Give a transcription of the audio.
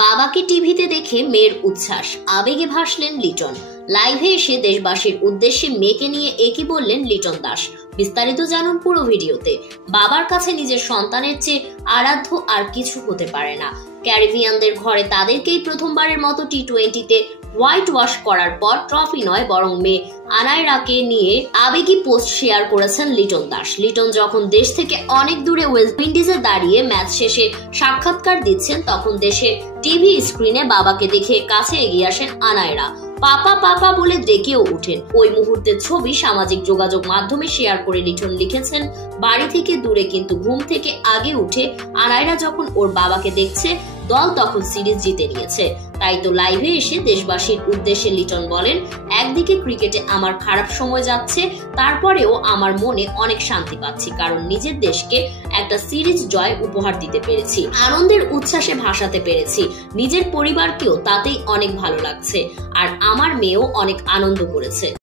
বাবাকে টিভিতে দেখে মেয়ের উচ্ছ্বাস, আবেগে ভাসলেন লিটন। লাইভে এসে দেশবাসীর উদ্দেশ্যে মেয়েকে নিয়ে একই বললেন লিটন দাস। বিস্তারিত জানুন পুরো ভিডিওতে। বাবার কাছে নিজের সন্তানের চেয়ে আরাধ্য আর কিছু হতে পারে না। ক্যারিবিয়ানদের ঘরে তাদেরকেই প্রথমবারের মতো টি-20-তে হোয়াইট ওয়াশ করার পর ট্রফি নয় বরং মেয়ে আনায়রাকে নিয়ে আবেগী পোস্ট শেয়ার করেছেন লিটন দাস। লিটন যখন দেশ থেকে অনেক দূরে ওয়েস্ট ইন্ডিজে দাঁড়িয়ে ম্যাচ শেষে সাক্ষাৎকার দিচ্ছেন, তখন দেশে টিভি স্ক্রিনে বাবাকে দেখে কাছে এগিয়ে আসেন আনায়রা। পাপা পাপা বলে ডেকেও উঠেন। ওই মুহূর্তের ছবি সামাজিক যোগাযোগ মাধ্যমে শেয়ার করে লিটন লিখেছেন, বাড়ি থেকে দূরে কিন্তু ঘুম থেকে আগে উঠে আনায়রা যখন ওর বাবাকে দেখছে, দল তখন সিরিজ জিতে নিয়েছে। তাই তো লাইভে এসে দেশবাসীর উদ্দেশ্যে লিটন বলেন, একদিকে ক্রিকেটে আমার খারাপ সময় যাচ্ছে, তারপরেও আমার মনে অনেক শান্তি পাচ্ছি, কারণ নিজের দেশকে একটা সিরিজ জয় উপহার দিতে পেরেছি, আনন্দের উচ্ছ্বাসে ভাসাতে পেরেছি, নিজের পরিবারকেও তাতেই অনেক ভালো লাগছে, আর আমার মেয়েও অনেক আনন্দ করেছে।